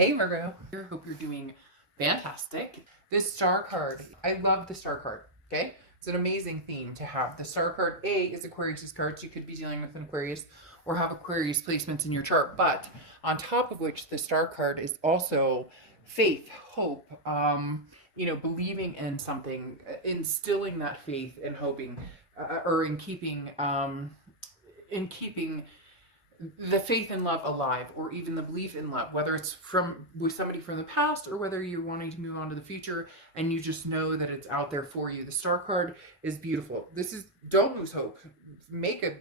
Hey Virgo, I hope you're doing fantastic. This star card, I love the star card, okay? It's an amazing theme to have. The star card, A, is Aquarius's cards. You could be dealing with an Aquarius or have Aquarius placements in your chart, but on top of which the star card is also faith, hope, believing in something, instilling that faith and hoping, or in keeping the faith in love alive, or even the belief in love, whether it's from with somebody from the past or whether you're wanting to move on to the future and you just know that it's out there for you. The star card is beautiful. This is, don't lose hope. Make a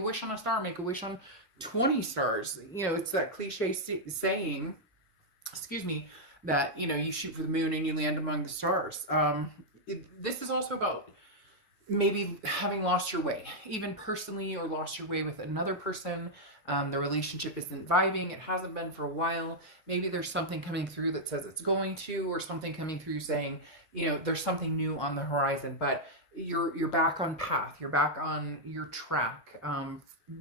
wish on a star, make a wish on 20 stars. It's that cliche saying, excuse me, that you shoot for the moon and you land among the stars. This is also about maybe having lost your way, even personally, or lost your way with another person. The relationship isn't vibing. It hasn't been for a while. Maybe there's something coming through that says it's going to, or something coming through saying, there's something new on the horizon, but you're back on path. You're back on your track.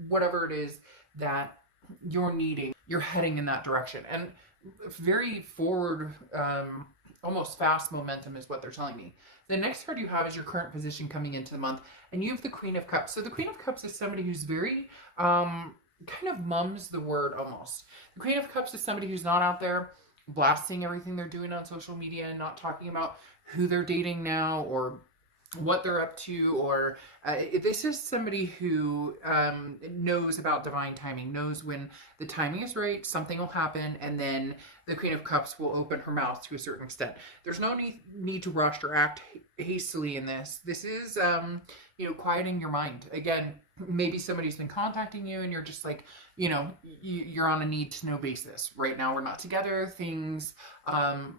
Whatever it is that you're needing, you're heading in that direction. And very forward, almost fast momentum is what they're telling me. The next card you have is your current position coming into the month, and you have the Queen of Cups. So the Queen of Cups is somebody who's very kind of mums the word almost. The Queen of Cups is somebody who's not out there blasting everything they're doing on social media and not talking about who they're dating now or what they're up to, or this is somebody who knows about divine timing, knows when the timing is right, something will happen, and then the Queen of Cups will open her mouth to a certain extent. There's no need to rush or act hastily in this. This is, quieting your mind. Again, maybe somebody's been contacting you and you're just like, you're on a need-to-know basis. Right now we're not together. Things,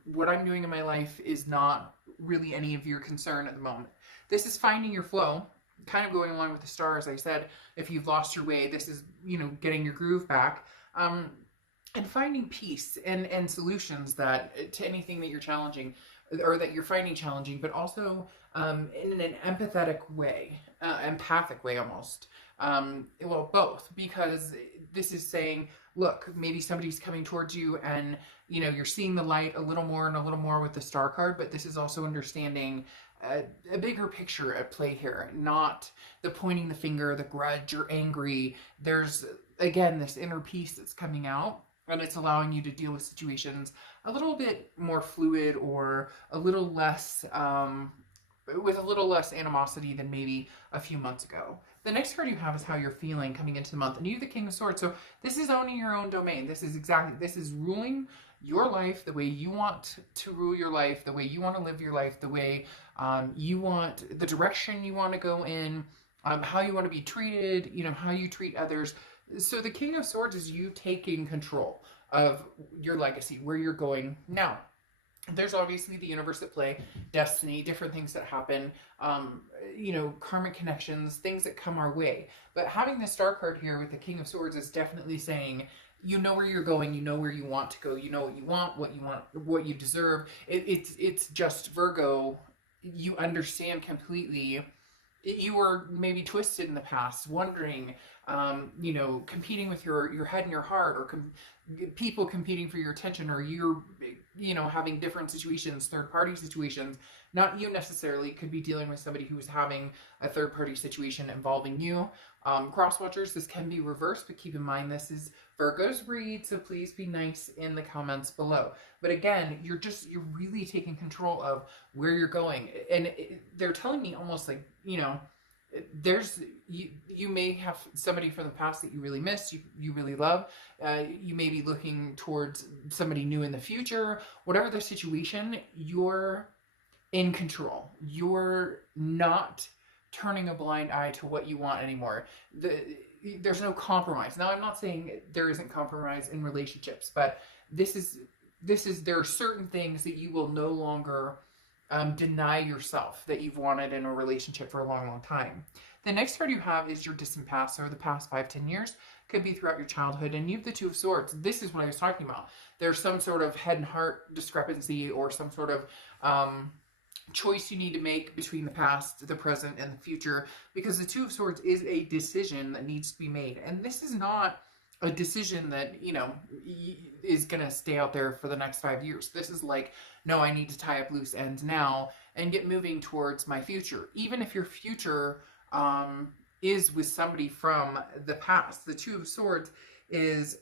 what I'm doing in my life is not really any of your concern at the moment. This is finding your flow, kind of going along with the stars. I said, if you've lost your way, this is, getting your groove back, and finding peace and solutions that to anything that you're challenging or that you're finding challenging, but also in an empathetic way, empathic way almost. Both, because this is saying, look, maybe somebody's coming towards you and, you're seeing the light a little more and a little more with the star card, but this is also understanding a bigger picture at play here, not the pointing the finger, the grudge, or angry. There's, again, this inner peace that's coming out, and it's allowing you to deal with situations a little bit more fluid, or a little less, with a little less animosity than maybe a few months ago. The next card you have is how you're feeling coming into the month, and you have the King of Swords. So this is owning your own domain. This is ruling your life the way you want to rule your life, the way you want to live your life, the way you want, the direction you want to go in, how you want to be treated, how you treat others. So the King of Swords is you taking control of your legacy, where you're going now. There's obviously the universe at play, destiny, different things that happen, karmic connections, things that come our way. But having the star card here with the King of Swords is definitely saying, you know where you're going, you know where you want to go, you know what you want, what you deserve. It's just, Virgo, you understand completely. You were maybe twisted in the past, wondering, competing with your head and your heart, or people competing for your attention, or you're, having different situations, third-party situations. Not you necessarily, could be dealing with somebody who's having a third-party situation involving you. Cross-watchers, this can be reversed, but keep in mind this is Virgo's read, so please be nice in the comments below. But again, you're really taking control of where you're going. And they're telling me almost like, you may have somebody from the past that you really miss, you really love. You may be looking towards somebody new in the future. Whatever the situation, you're in control. You're not turning a blind eye to what you want anymore. There's no compromise. Now, I'm not saying there isn't compromise in relationships, but there are certain things that you will no longer deny yourself that you've wanted in a relationship for a long, long time. The next card you have is your distant past, or the past 5-10 years. Could be throughout your childhood, and you have the Two of Swords. This is what I was talking about. There's some sort of head and heart discrepancy, or some sort of choice you need to make between the past, the present, and the future, because the Two of Swords is a decision that needs to be made. And this is not a decision that, you know, is going to stay out there for the next 5 years. This is like, no, I need to tie up loose ends now and get moving towards my future. Even if your future is with somebody from the past. The Two of Swords is,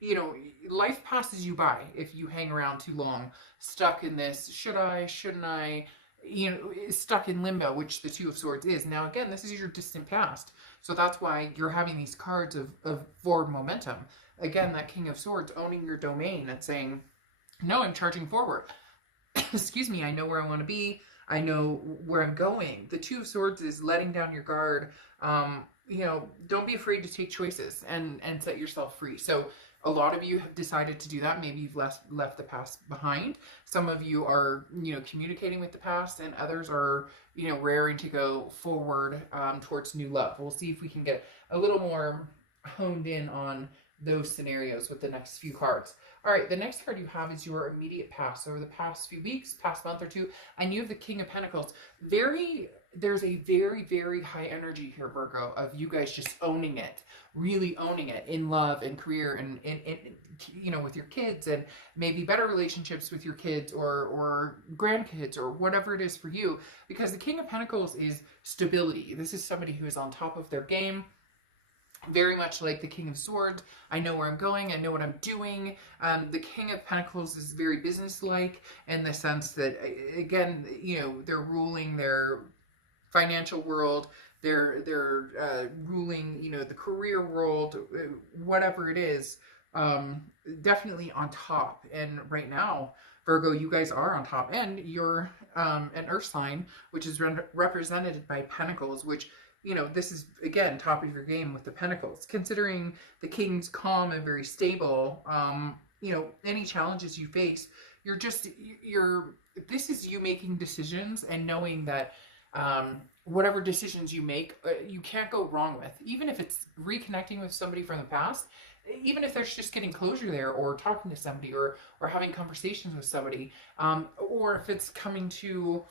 you know, life passes you by if you hang around too long, stuck in this, should I, shouldn't I, you know, stuck in limbo, which the Two of Swords is. Now, again, this is your distant past. So that's why you're having these cards of forward momentum. Again, that King of Swords owning your domain and saying, no, I'm charging forward. Excuse me, I know where I want to be. I know where I'm going. The Two of Swords is letting down your guard. You know, don't be afraid to take choices and set yourself free. So a lot of you have decided to do that. Maybe you've left the past behind. Some of you are, you know, communicating with the past, and others are, you know, raring to go forward towards new love. We'll see if we can get a little more honed in on those scenarios with the next few cards. All right, the next card you have is your immediate past. So over the past few weeks, past month or two, and you have the King of Pentacles. There's a very, very high energy here, Virgo, of you guys just owning it, really owning it in love and career and you know, with your kids, and maybe better relationships with your kids or grandkids or whatever it is for you, because the King of Pentacles is stability. This is somebody who is on top of their game. Very much like the King of Swords. I know where I'm going. I know what I'm doing. The King of Pentacles is very businesslike in the sense that, again, you know, they're ruling their financial world. They're ruling, you know, the career world, whatever it is. Definitely on top. And right now, Virgo, you guys are on top. And you're an earth sign, which is represented by Pentacles, which, you know, this is, again, top of your game with the Pentacles. Considering the King's calm and very stable, you know, any challenges you face, this is you making decisions and knowing that whatever decisions you make, you can't go wrong with. Even if it's reconnecting with somebody from the past, even if there's just getting closure there, or talking to somebody, or having conversations with somebody, or if it's coming to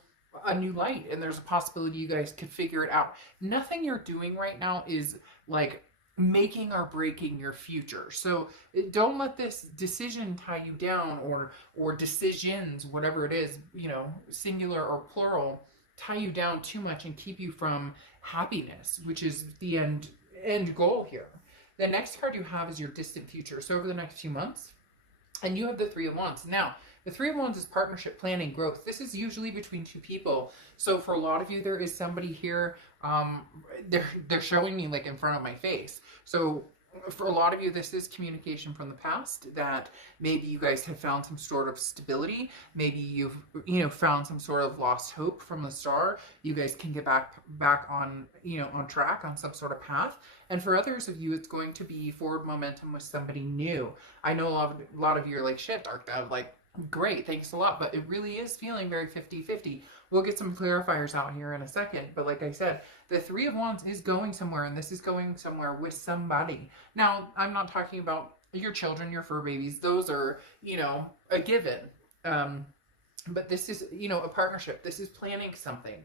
a new light and there's a possibility you guys could figure it out. Nothing you're doing right now is like making or breaking your future. So don't let this decision tie you down, or decisions, whatever it is, you know, singular or plural, tie you down too much and keep you from happiness, which is the end goal here. The next card you have is your distant future. So over the next few months, and you have the Three of Wands. Now, the Three of Wands is partnership, planning, growth. This is usually between two people. So for a lot of you, there is somebody here, they're showing me like in front of my face. So for a lot of you, this is communication from the past, that maybe you guys have found some sort of stability. Maybe you've, you know, found some sort of lost hope from the star. You guys can get back on, you know, on track, on some sort of path. And for others of you, it's going to be forward momentum with somebody new. I know a lot of you are like, shit, Dark Dove, like, great, thanks a lot, but it really is feeling very 50-50. We'll get some clarifiers out here in a second, but like I said, the Three of Wands is going somewhere, and this is going somewhere with somebody. Now, I'm not talking about your children, your fur babies. Those are, you know, a given. But this is, you know, a partnership. This is planning something.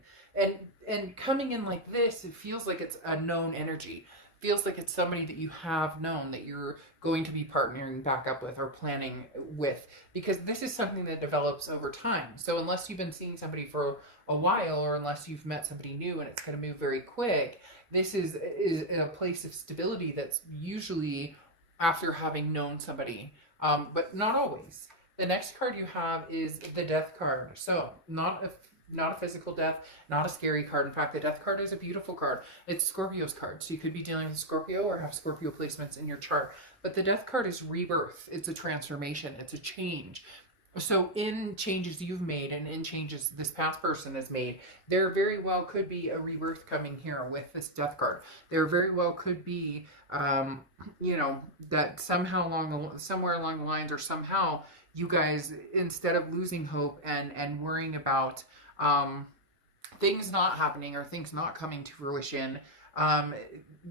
And coming in like this, it feels like it's a known energy. Feels like it's somebody that you have known, that you're going to be partnering back up with or planning with, because this is something that develops over time. So unless you've been seeing somebody for a while, or unless you've met somebody new and it's going to move very quick, this is a place of stability that's usually after having known somebody, but not always. The next card you have is the Death card. So not a physical death, not a scary card. In fact, the Death card is a beautiful card. It's Scorpio's card. So you could be dealing with Scorpio or have Scorpio placements in your chart. But the Death card is rebirth. It's a transformation. It's a change. So in changes you've made and in changes this past person has made, there very well could be a rebirth coming here with this Death card. There very well could be, you know, that somewhere along the lines, or somehow you guys, instead of losing hope and worrying about things not happening or things not coming to fruition,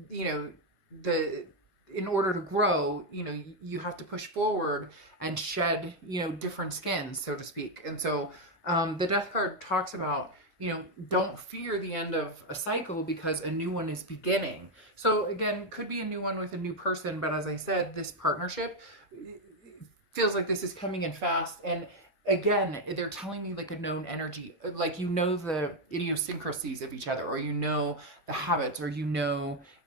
you know, in order to grow, you know, you have to push forward and shed, you know, different skins, so to speak. And so the Death card talks about, don't fear the end of a cycle because a new one is beginning. So again, could be a new one with a new person, but as I said, this partnership feels like this is coming in fast. And again, they're telling me like a known energy, like the idiosyncrasies of each other, or the habits, or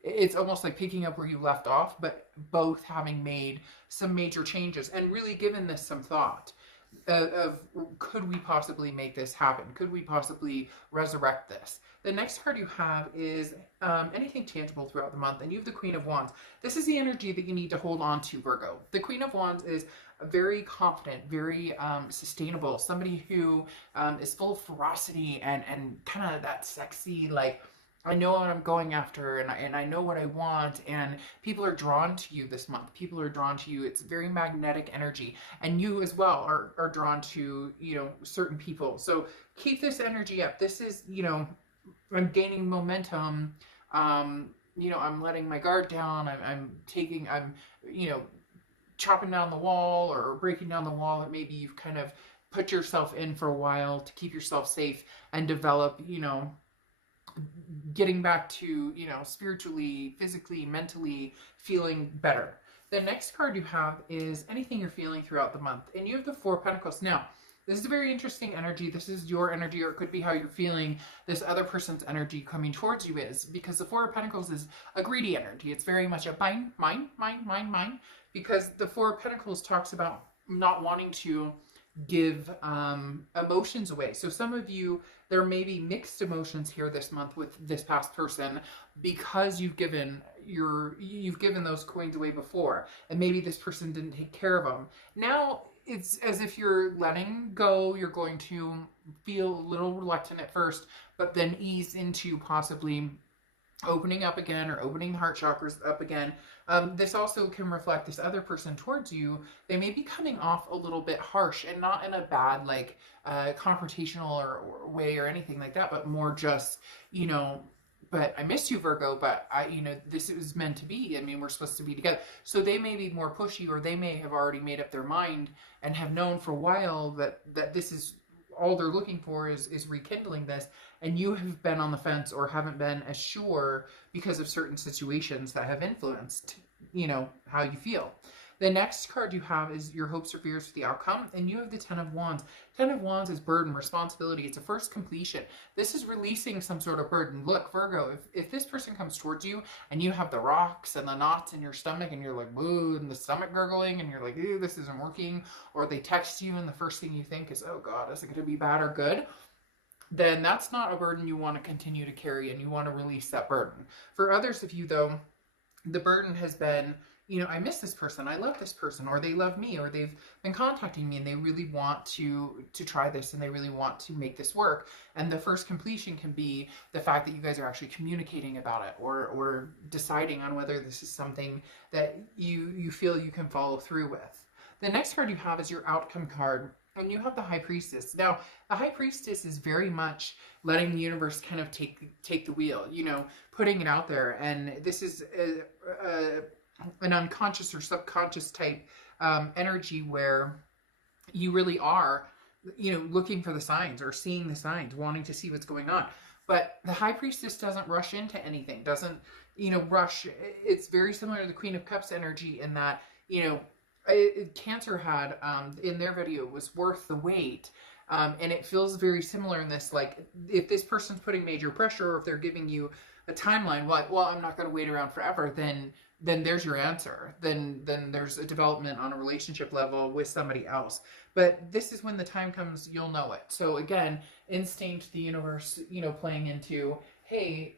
it's almost like picking up where you left off, but both having made some major changes and really given this some thought of could we possibly make this happen? Could we possibly resurrect this? The next card you have is anything tangible throughout the month, and you have the Queen of Wands. This is the energy that you need to hold on to, Virgo. The Queen of Wands is very confident, very sustainable, somebody who is full of ferocity and kind of that sexy, like, I know what I'm going after, and I know what I want, and people are drawn to you this month. People are drawn to you. It's very magnetic energy, and you as well are drawn to, certain people. So keep this energy up. This is, I'm gaining momentum. I'm letting my guard down. I'm chopping down the wall or breaking down the wall that maybe you've kind of put yourself in for a while to keep yourself safe and develop, getting back to, spiritually, physically, mentally feeling better. The next card you have is anything you're feeling throughout the month. And you have the Four of Pentacles. Now, this is a very interesting energy. This is your energy, or it could be how you're feeling this other person's energy coming towards you is, because the Four of Pentacles is a greedy energy. It's very much a mine, because the Four of Pentacles talks about not wanting to give emotions away. So some of you, there may be mixed emotions here this month with this past person because you've given those coins away before, and maybe this person didn't take care of them. Now it's as if you're letting go. You're going to feel a little reluctant at first, but then ease into possibly opening up again, or opening the heart chakras up again. This also can reflect this other person towards you. They may be coming off a little bit harsh, and not in a bad, confrontational or way or anything like that, but more just, but I miss you, Virgo, but this is meant to be. I mean, we're supposed to be together. So they may be more pushy, or they may have already made up their mind and have known for a while that this is all they're looking for is rekindling this, and you have been on the fence or haven't been as sure because of certain situations that have influenced, how you feel. The next card you have is your hopes or fears for the outcome, and you have the Ten of Wands. Ten of Wands is burden, responsibility. It's a first completion. This is releasing some sort of burden. Look, Virgo, if this person comes towards you and you have the rocks and the knots in your stomach and you're like, boo, and the stomach gurgling and you're like, ew, this isn't working, or they text you and the first thing you think is, oh God, is it going to be bad or good? Then that's not a burden you want to continue to carry, and you want to release that burden. For others of you, though, the burden has been, I miss this person, I love this person, or they love me, or they've been contacting me and they really want to try this and they really want to make this work. And the first completion can be the fact that you guys are actually communicating about it, or deciding on whether this is something that you feel you can follow through with. The next card you have is your outcome card, and you have the High Priestess. Now, the High Priestess is very much letting the universe kind of take the wheel, putting it out there. And this is an unconscious or subconscious type energy where you really are, looking for the signs or seeing the signs, wanting to see what's going on. But the High Priestess doesn't rush into anything, doesn't, rush. It's very similar to the Queen of Cups energy in that, Cancer had in their video was worth the wait. And it feels very similar in this, like, if this person's putting major pressure, or if they're giving you a timeline, like, well, I'm not going to wait around forever, then there's your answer. Then there's a development on a relationship level with somebody else. But this is when the time comes, you'll know it. So again, instinct, the universe, playing into, hey,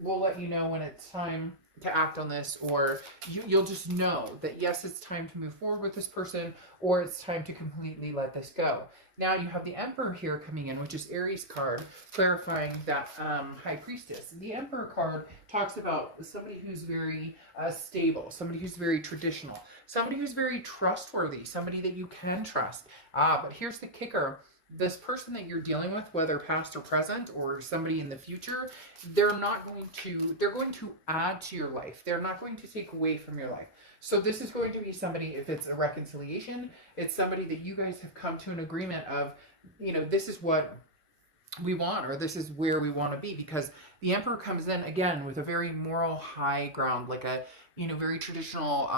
we'll let you know when it's time to act on this, or you'll just know that yes, it's time to move forward with this person, or it's time to completely let this go. Now you have the Emperor here coming in, which is Aries card, clarifying that High Priestess. The Emperor card talks about somebody who's very stable, somebody who's very traditional, somebody who's very trustworthy, somebody that you can trust. But here's the kicker. This person that you're dealing with, whether past or present, or somebody in the future, they're going to add to your life. They're not going to take away from your life. So this is going to be somebody, if it's a reconciliation, it's somebody that you guys have come to an agreement of, this is what we want, or this is where we want to be, because the Emperor comes in again with a very moral high ground, like a, very traditional,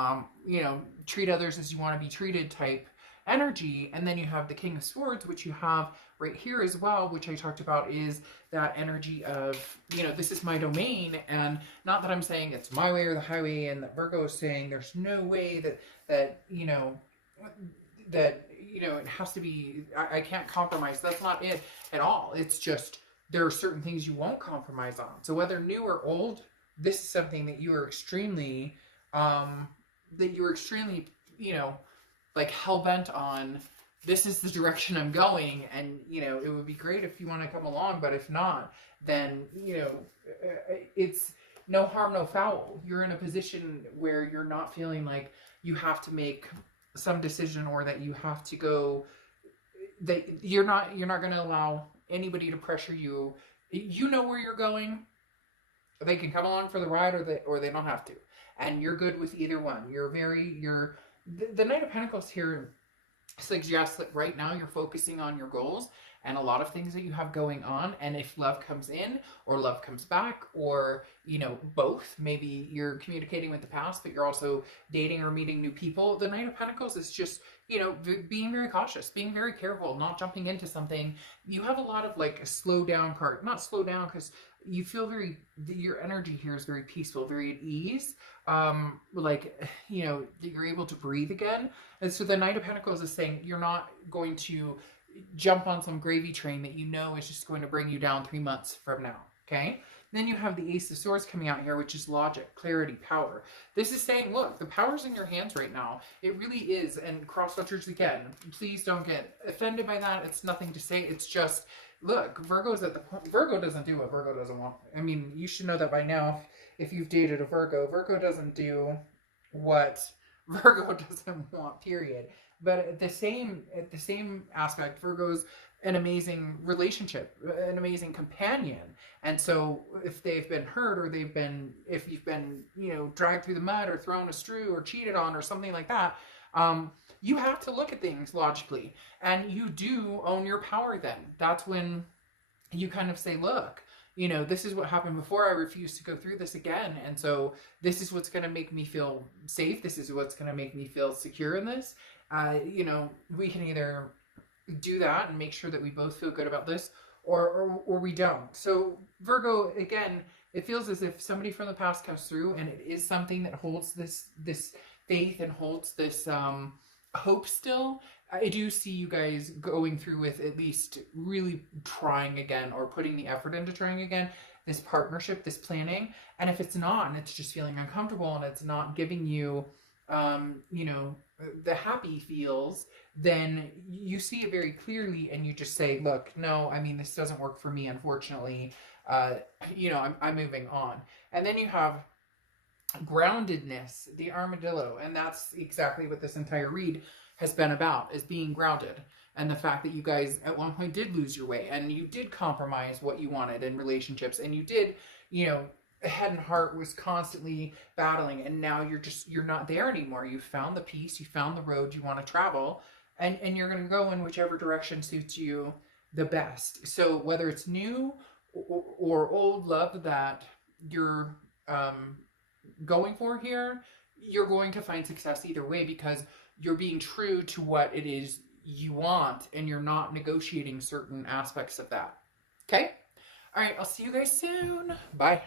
treat others as you want to be treated type energy. And then you have the King of Swords, which you have right here as well, which I talked about, is that energy of, this is my domain. And not that I'm saying it's my way or the highway, and that Virgo is saying there's no way that it has to be, I can't compromise. That's not it at all. It's just, there are certain things you won't compromise on. So whether new or old, this is something that you are extremely, like hell-bent on. This is the direction I'm going. And, it would be great if you want to come along, but if not, then, it's no harm, no foul. You're in a position where you're not feeling like you have to make some decision, or that you have to go, that you're not going to allow anybody to pressure you. You know where you're going. They can come along for the ride, or they don't have to, and you're good with either one. The Knight of Pentacles here suggests that right now you're focusing on your goals and a lot of things that you have going on. And if love comes in or love comes back, or, both, maybe you're communicating with the past, but you're also dating or meeting new people. The Knight of Pentacles is just, being very cautious, being very careful, not jumping into something. You have a lot of like a slow down card, not slow down, because you feel your energy here is very peaceful, very at ease. You're able to breathe again. And so the Knight of Pentacles is saying you're not going to jump on some gravy train that is just going to bring you down 3 months from now. Okay. Then you have the Ace of Swords coming out here, which is logic, clarity, power. This is saying, look, the power's in your hands right now. It really is. And cross-watchers, again, please don't get offended by that. It's nothing to say. It's just, look, Virgo's at the point. Virgo doesn't do what Virgo doesn't want. I mean, you should know that by now if you've dated a Virgo. Virgo doesn't do what Virgo doesn't want, period. But at the same aspect, Virgo's an amazing relationship, an amazing companion. And so if they've been hurt, or if you've been, dragged through the mud, or thrown a screw, or cheated on, or something like that, you have to look at things logically. And you do own your power then. That's when you kind of say, look, this is what happened before. I refuse to go through this again. And so this is what's going to make me feel safe. This is what's going to make me feel secure in this. We can either do that and make sure that we both feel good about this, or we don't. So Virgo, again, it feels as if somebody from the past comes through, and it is something that holds this faith and holds this hope still. I do see you guys going through with at least really trying again, or putting the effort into trying again, this partnership, this planning. And if it's not, and it's just feeling uncomfortable, and it's not giving you, the happy feels, then you see it very clearly, and you just say, look, no, I mean, this doesn't work for me, unfortunately. I'm moving on. And then you have groundedness, the armadillo. And that's exactly what this entire read has been about, is being grounded. And the fact that you guys at one point did lose your way, and you did compromise what you wanted in relationships, and you did, head and heart was constantly battling, and now you're not there anymore. You found the peace, you found the road you want to travel, and you're going to go in whichever direction suits you the best. So whether it's new or old love that you're going for here, you're going to find success either way, because you're being true to what it is you want, and you're not negotiating certain aspects of that. Okay? All right, I'll see you guys soon. Bye.